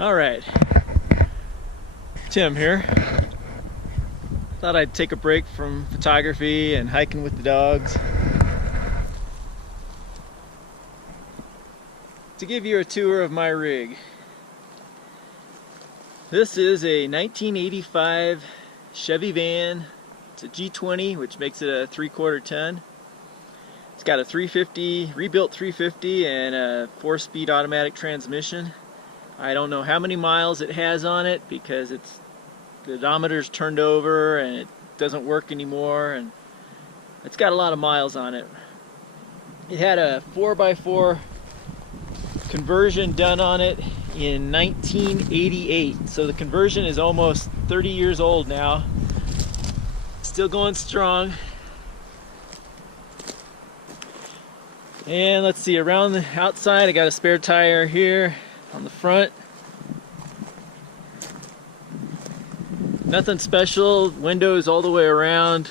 Alright, Tim here. Thought I'd take a break from photography and hiking with the dogs to give you a tour of my rig. This is a 1985 Chevy van. It's a G20, which makes it a 3/4 ton. It's got a 350, rebuilt 350 and a 4-speed automatic transmission. I don't know how many miles it has on it because the odometer's turned over and it doesn't work anymore, and it's got a lot of miles on it. It had a 4x4 conversion done on it in 1988, so the conversion is almost 30 years old now. Still going strong. And let's see, around the outside I got a spare tire here on the front. Nothing special, windows all the way around.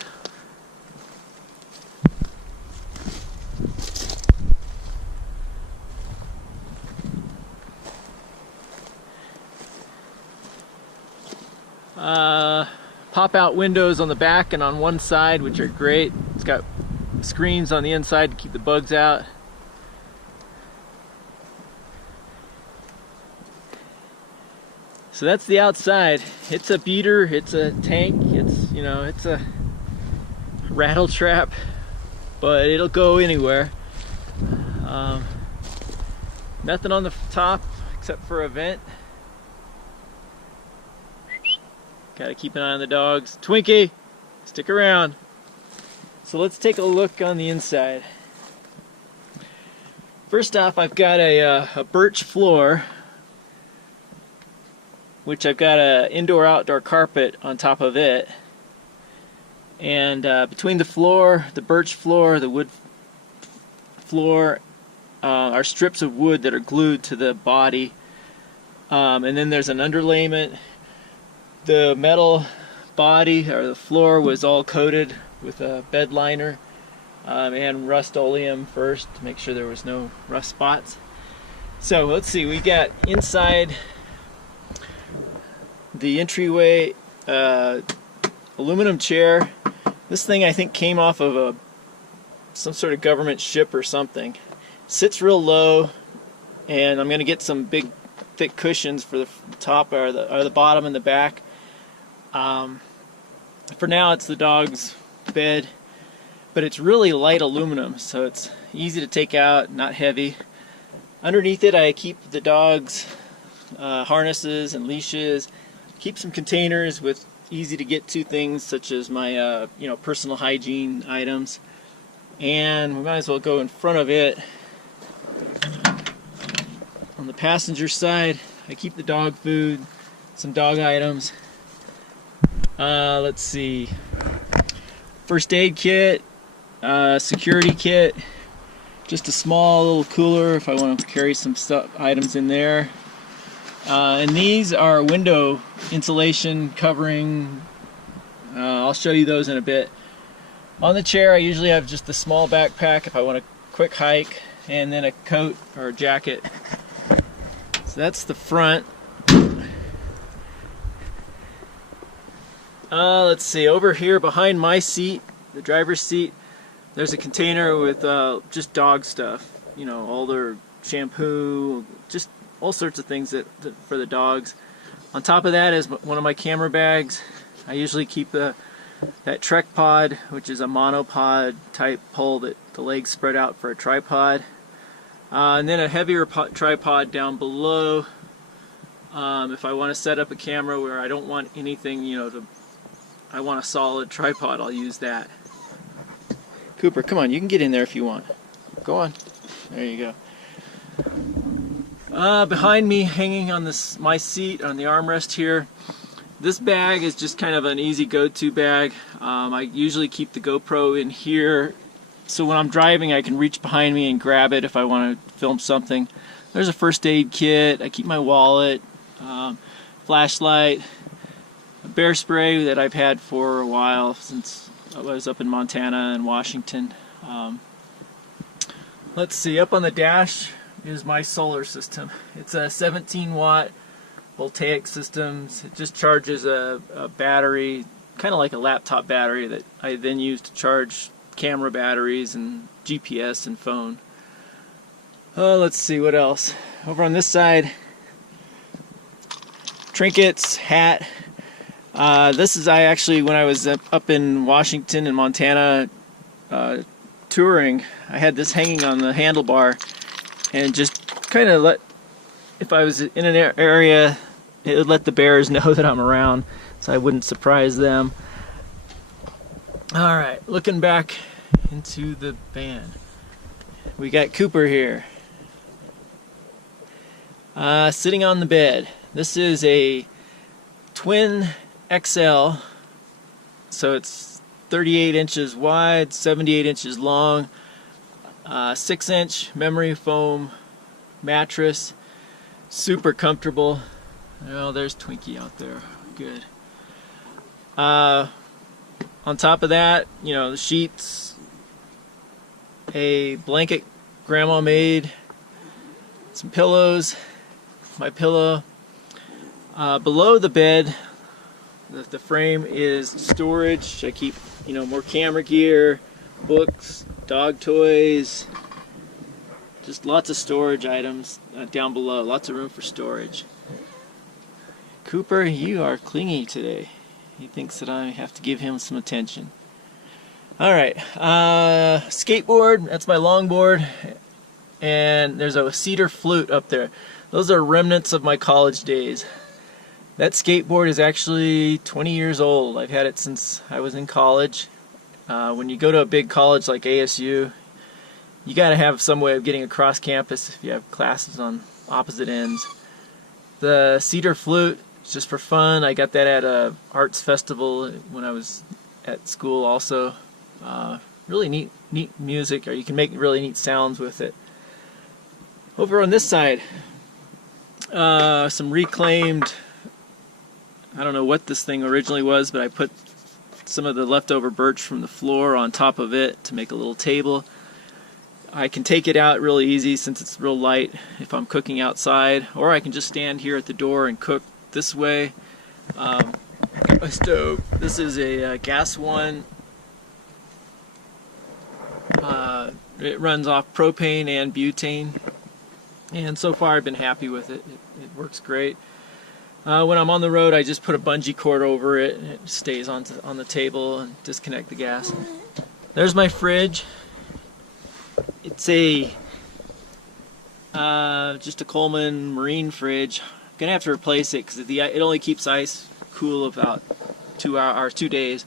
Pop-out windows on the back and on one side, which are great. It's got screens on the inside to keep the bugs out. So that's the outside. It's a beater, it's a tank, it's a rattle trap, but it'll go anywhere. Nothing on the top except for a vent. Gotta keep an eye on the dogs. Twinkie, stick around. So let's take a look on the inside. First off, I've got a birch floor, which I've got an indoor-outdoor carpet on top of it. And between the floor, the birch floor, the wood floor, are strips of wood that are glued to the body. And then there's an underlayment. The metal body, or the floor, was all coated with a bed liner and Rust-Oleum first to make sure there was no rust spots. So let's see, we got inside the entryway, aluminum chair. This thing I think came off of some sort of government ship or something. Sits real low, and I'm going to get some big thick cushions for the top or the bottom and the back. For now it's the dog's bed, but it's really light aluminum, so it's easy to take out, not heavy. Underneath it I keep the dog's harnesses and leashes. Keep some containers with easy to get to things such as my personal hygiene items. And we might as well go in front of it. On the passenger side I keep the dog food, some dog items. Let's see, first aid kit, security kit, just a small little cooler if I want to carry some items in there. And these are window insulation covering. I'll show you those in a bit. On the chair I usually have just a small backpack if I want a quick hike, and then a coat or a jacket. So that's the front. Let's see, over here behind my seat, the driver's seat, there's a container with just dog stuff. All their shampoo, just all sorts of things for the dogs. On top of that is one of my camera bags. I usually keep that Trek pod, which is a monopod type pole that the legs spread out for a tripod. And then a heavier tripod down below. If I want to set up a camera where I don't want anything, I want a solid tripod, I'll use that. Cooper, come on, you can get in there if you want. Go on. There you go. Behind me, hanging on my seat, on the armrest here, this bag is just kind of an easy go-to bag. I usually keep the GoPro in here, so when I'm driving I can reach behind me and grab it if I want to film something. There's a first aid kit. I keep my wallet, flashlight, a bear spray that I've had for a while since I was up in Montana and Washington. Let's see, up on the dash is my solar system. It's a 17 watt voltaic systems. It just charges a battery, kind of like a laptop battery that I then use to charge camera batteries and GPS and phone. Oh, let's see what else. Over on this side, trinkets, hat. This is when I was up in Washington and Montana touring, I had this hanging on the handlebar, and just kind of if I was in an area, it would let the bears know that I'm around, so I wouldn't surprise them. Alright, looking back into the van. We got Cooper here. Sitting on the bed. This is a twin XL, so it's 38 inches wide, 78 inches long, 6-inch memory foam mattress, super comfortable. Oh, there's Twinkie out there. Good. On top of that, the sheets, a blanket Grandma made, some pillows, my pillow. Below the bed, the frame is storage. I keep, more camera gear, books, dog toys, just lots of storage items down below. Lots of room for storage. Cooper, you are clingy today. He thinks that I have to give him some attention. Alright, skateboard, that's my longboard, and there's a cedar flute up there. Those are remnants of my college days. That skateboard is actually 20 years old. I've had it since I was in college. When you go to a big college like ASU, you got to have some way of getting across campus if you have classes on opposite ends. The cedar flute is just for fun. I got that at a arts festival when I was at school also. Really neat music, or you can make really neat sounds with it. Over on this side, some reclaimed, I don't know what this thing originally was, but I put some of the leftover birch from the floor on top of it to make a little table. I can take it out really easy since it's real light if I'm cooking outside, or I can just stand here at the door and cook this way. Got my stove. This is a gas one. It runs off propane and butane, and so far I've been happy with it. It works great. When I'm on the road, I just put a bungee cord over it, and it stays on the table, and disconnect the gas. There's my fridge. It's just a Coleman Marine fridge. I'm gonna have to replace it because it only keeps ice cool about 2 days,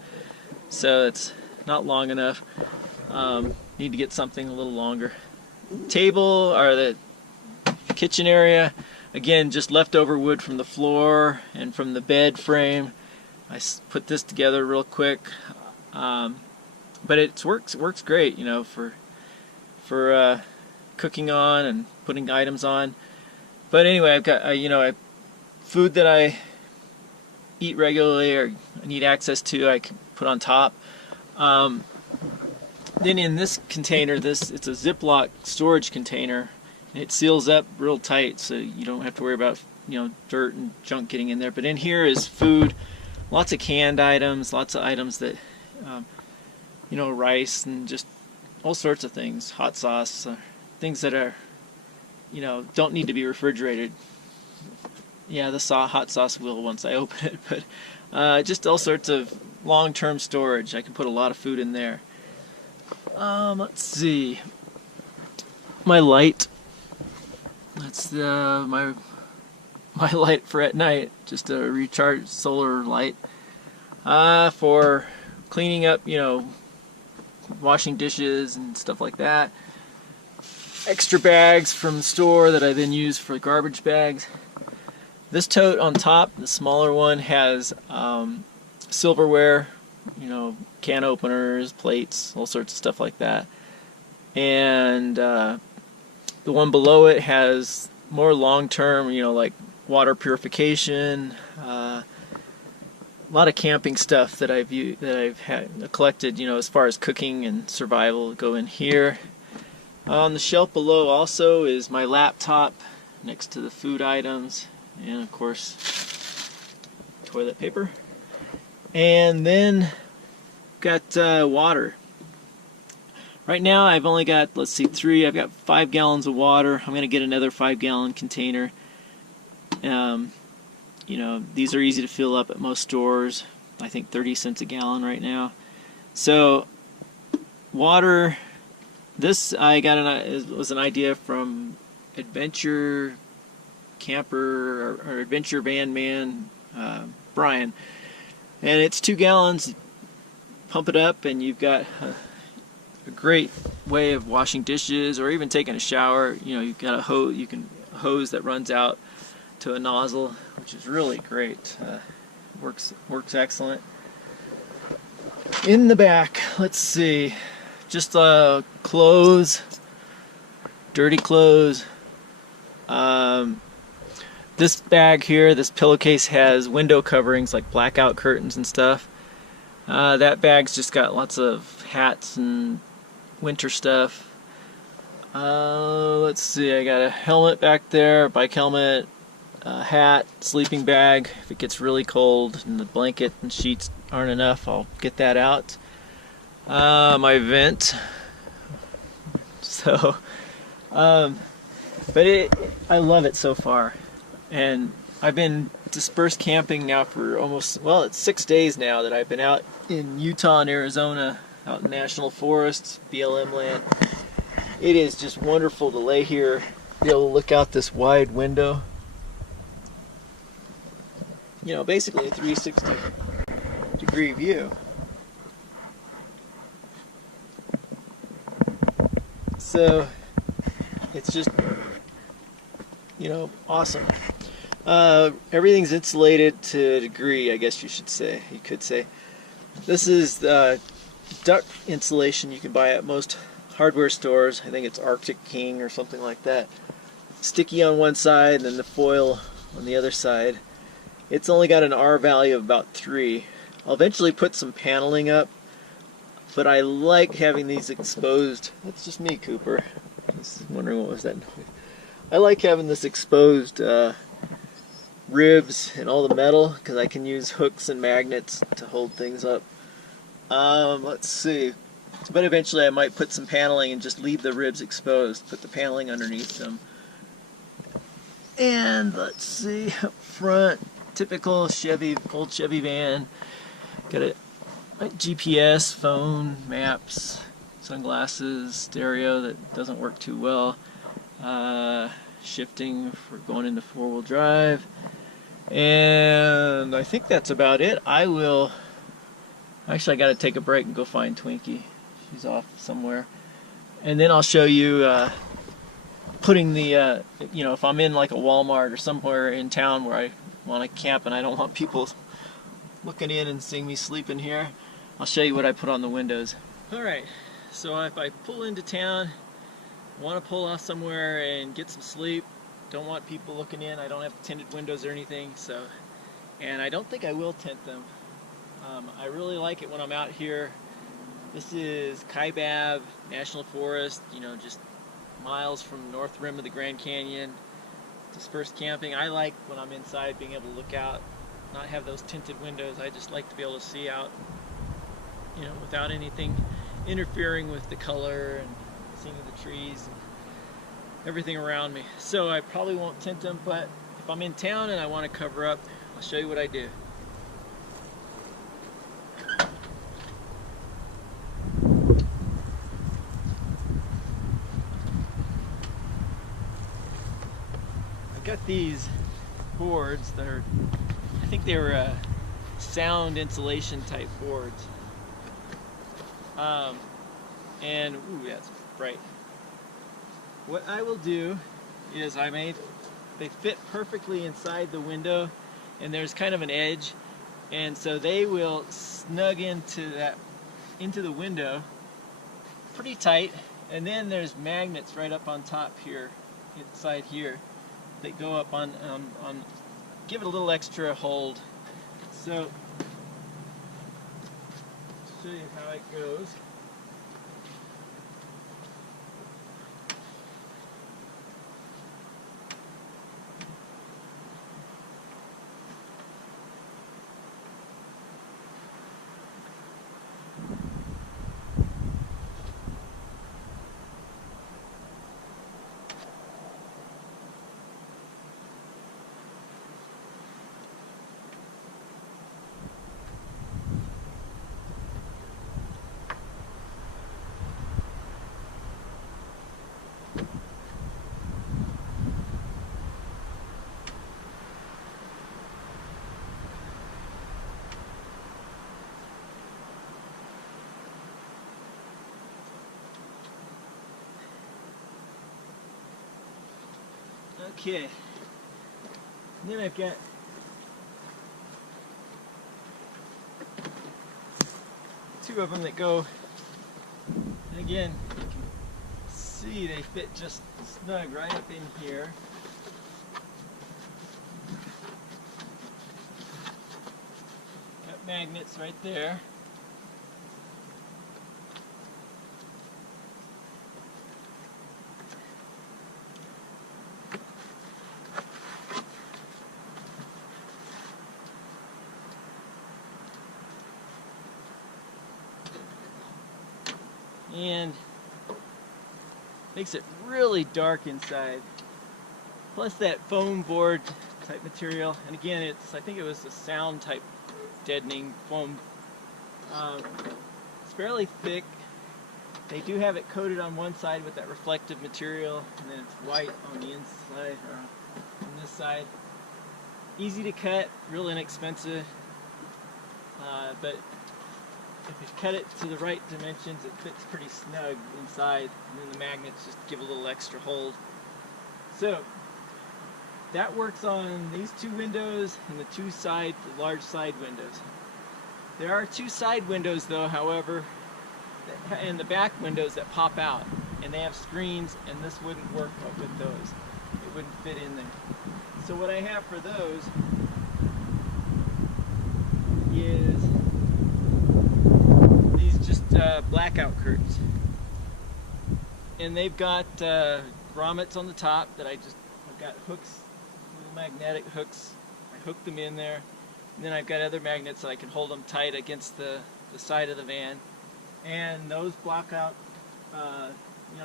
so it's not long enough. Need to get something a little longer. Table, or the kitchen area, again, just leftover wood from the floor and from the bed frame. I put this together real quick, but it works great, for cooking on and putting items on. But anyway, I've got food that I eat regularly or I need access to, I can put on top. Then in this container, it's a Ziplock storage container. It seals up real tight, so you don't have to worry about dirt and junk getting in there. But in here is food, lots of canned items, lots of items that rice and just all sorts of things, hot sauce, things that are don't need to be refrigerated. Yeah, the hot sauce will once I open it, but just all sorts of long-term storage. I can put a lot of food in there. Let's see. My light. That's my light for at night. Just a recharged solar light. For cleaning up, washing dishes and stuff like that. Extra bags from the store that I then use for garbage bags. This tote on top, the smaller one, has silverware, can openers, plates, all sorts of stuff like that. And the one below it has more long-term, like water purification, a lot of camping stuff that I've collected, as far as cooking and survival go in here. On the shelf below also is my laptop next to the food items. and of course toilet paper. And then got water. Right now I've only got, let's see, I've got 5 gallons of water. I'm going to get another 5-gallon container. You know, these are easy to fill up at most stores. I think 30 cents a gallon right now. So water, this I got was an idea from Adventure Camper or Adventure Van Man Brian, and it's 2 gallons. Pump it up and you've got a great way of washing dishes or even taking a shower. You know, you've got a hose that runs out to a nozzle, which is really great. Works excellent. In the back, let's see, just clothes, dirty clothes. This bag here, this pillowcase, has window coverings like blackout curtains and stuff. That bag's just got lots of hats and winter stuff. Let's see, I got a helmet back there, bike helmet, a hat, sleeping bag. If it gets really cold and the blanket and sheets aren't enough, I'll get that out. My vent. So, but I love it so far. And I've been dispersed camping now for almost, well, it's 6 days now that I've been out in Utah and Arizona, out in national forests, BLM land. It is just wonderful to lay here, be able to look out this wide window. You know, basically a 360-degree view. So it's just, you know, awesome. Everything's insulated to a degree, I guess you could say. This is duct insulation you can buy at most hardware stores. I think it's Arctic King or something like that. Sticky on one side and then the foil on the other side. It's only got an R value of about 3. I'll eventually put some paneling up, but I like having these exposed. That's just me, Cooper. I was wondering what was that noise. I like having this exposed ribs and all the metal because I can use hooks and magnets to hold things up. Let's see. But eventually I might put some paneling and just leave the ribs exposed, put the paneling underneath them. And let's see, up front, typical old Chevy van. Got a GPS, phone, maps, sunglasses, stereo that doesn't work too well. Shifting for going into 4-wheel drive. And I think that's about it. Actually I gotta take a break and go find Twinkie. She's off somewhere. And then I'll show you putting the, you know, if I'm in like a Walmart or somewhere in town where I want to camp and I don't want people looking in and seeing me sleeping here, I'll show you what I put on the windows. Alright, so if I pull into town, want to pull off somewhere and get some sleep, don't want people looking in, I don't have tinted windows or anything, so, and I don't think I will tint them. I really like it when I'm out here. This is Kaibab National Forest, you know, just miles from north rim of the Grand Canyon. Dispersed camping. I like when I'm inside being able to look out, not have those tinted windows. I just like to be able to see out, you know, without anything interfering with the color and seeing the trees and everything around me. So I probably won't tint them, but if I'm in town and I want to cover up, I'll show you what I do. I've got these boards that are, I think they were sound insulation type boards. And ooh, that's bright. What I will do is they fit perfectly inside the window, and there's kind of an edge, and so they will snug into the window pretty tight. And then there's magnets right up on top here, inside here, that go up on give it a little extra hold. So, show you how it goes. Okay. And then I've got two of them that go, and again, you can see they fit just snug right up in here. Got magnets right there. And makes it really dark inside. Plus that foam board type material, and again, I think it was a sound type deadening foam. It's fairly thick. They do have it coated on one side with that reflective material, and then it's white on the inside, or on this side. Easy to cut, real inexpensive, but if you cut it to the right dimensions, it fits pretty snug inside, and then the magnets just give a little extra hold. So that works on these two windows and the large side windows. There are two side windows though, however, and the back windows that pop out, and they have screens, and this wouldn't work with those. It wouldn't fit in there. So what I have for those is blackout curtains, and they've got grommets on the top that I've got hooks, little magnetic hooks. I hook them in there, and then I've got other magnets that I can hold them tight against the side of the van, and those block out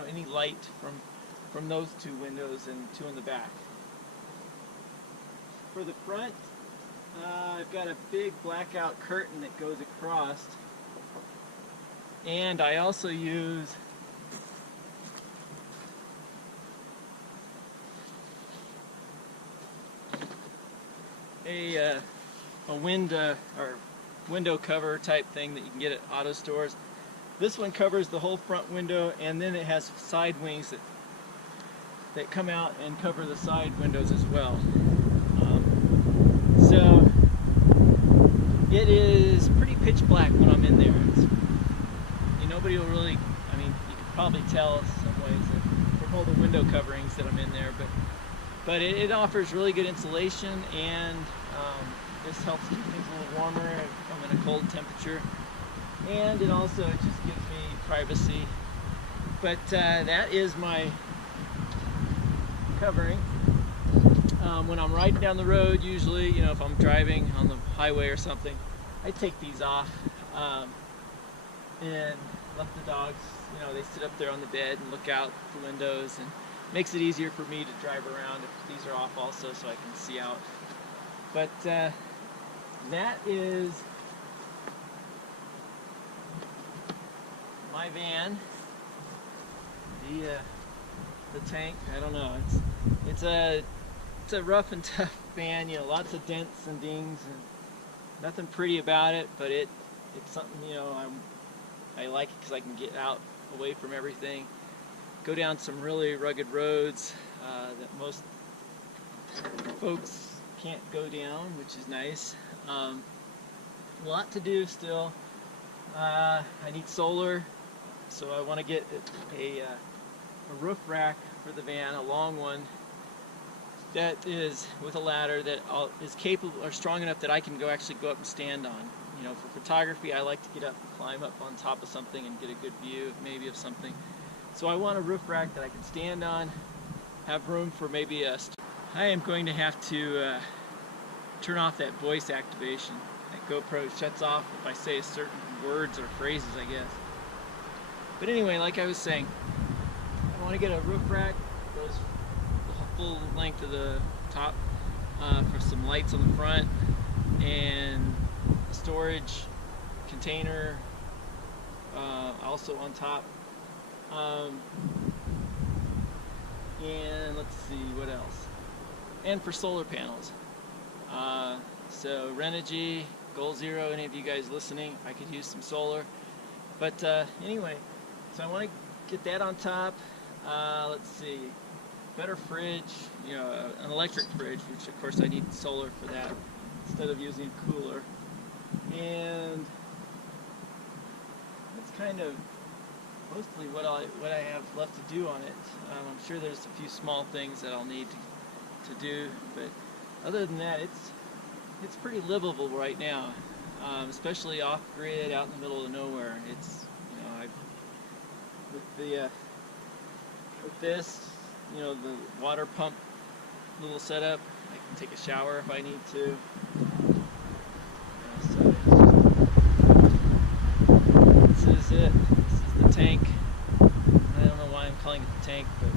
any light from those two windows and two in the back. For the front, I've got a big blackout curtain that goes across. And I also use a window cover type thing that you can get at auto stores. This one covers the whole front window, and then it has side wings that come out and cover the side windows as well. So it is pretty pitch black when I'm in there. Nobody will really, I mean, you can probably tell in some ways from all the window coverings that I'm in there, but it offers really good insulation, and this helps keep things a little warmer if I'm in a cold temperature, and it also just gives me privacy. But that is my covering. When I'm riding down the road, usually, if I'm driving on the highway or something, I take these off and let the dogs, they sit up there on the bed and look out the windows, and makes it easier for me to drive around if these are off also, so I can see out. But that is my van, the tank. I don't know, it's a rough and tough van, lots of dents and dings, and nothing pretty about it, but it's something, I like it because I can get out away from everything, go down some really rugged roads that most folks can't go down, which is nice. A lot to do still. I need solar, so I want to get a roof rack for the van, a long one that is with a ladder that is capable or strong enough that I can actually go up and stand on. For photography, I like to get up and climb up on top of something and get a good view maybe of something. So I want a roof rack that I can stand on, have room for maybe I am going to have to turn off that voice activation. That GoPro shuts off if I say certain words or phrases, I guess. But anyway, like I was saying, I want to get a roof rack that goes the full length of the top for some lights on the front, and storage container also on top, and let's see what else, and for solar panels. So Renogy, Goal Zero, any of you guys listening, I could use some solar. But anyway, so I want to get that on top. Let's see, better fridge, you know, an electric fridge, which of course I need solar for that instead of using a cooler. And that's kind of mostly what I have left to do on it. I'm sure there's a few small things that I'll need to do, but other than that, it's pretty livable right now, especially off grid, out in the middle of nowhere. It's, you know, with this, you know, the water pump little setup, I can take a shower if I need to. So this is it. This is the tank. I don't know why I'm calling it the tank, but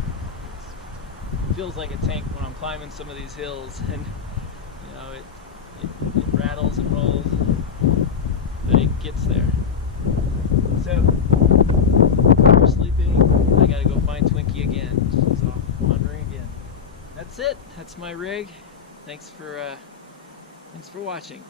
it feels like a tank when I'm climbing some of these hills, and you know, it rattles and rolls, but it gets there. So we're sleeping. I gotta go find Twinkie again. She's off wandering again. That's it. That's my rig. Thanks for watching.